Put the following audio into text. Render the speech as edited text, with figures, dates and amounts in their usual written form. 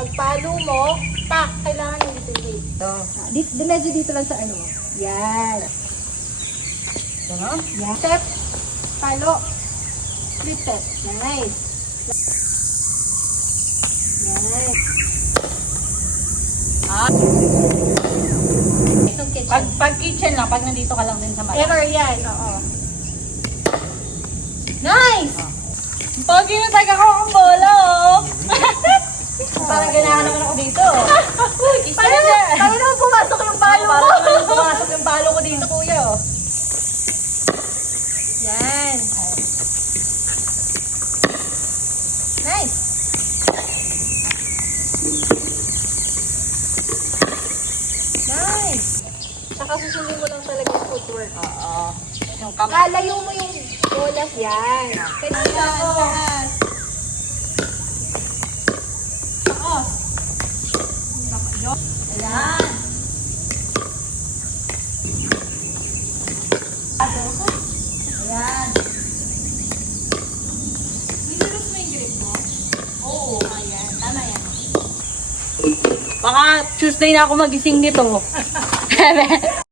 Pagpalo mo, kailangan yung dito. Medyo dito lang sa ano. Yan. Ganon? Yan. Step. Palo. Flip step. Nice. Nice. Itong kitchen. Pag kitchen lang, pag nandito ka lang din sa malaki. Ever yan, oo. Nice! Pogi na taga ko ang bola, oh! Parang ganahan naman ako dito. Paano naman pumasok yung palo mo? Parang naman pumasok yung palo ko dito, kuya, oh. Yan. Nice! Nice. Saka susundin mo lang talaga yung footwork. Oo. Yung kamay. Lalayo mo yung bolas yan. Pwede yan. Taas. Taas. Ayan. Ayan. Nilulus mo yung grip mo? Oo. Ayan. Tama yan. Baka Tuesday na ako magising nito.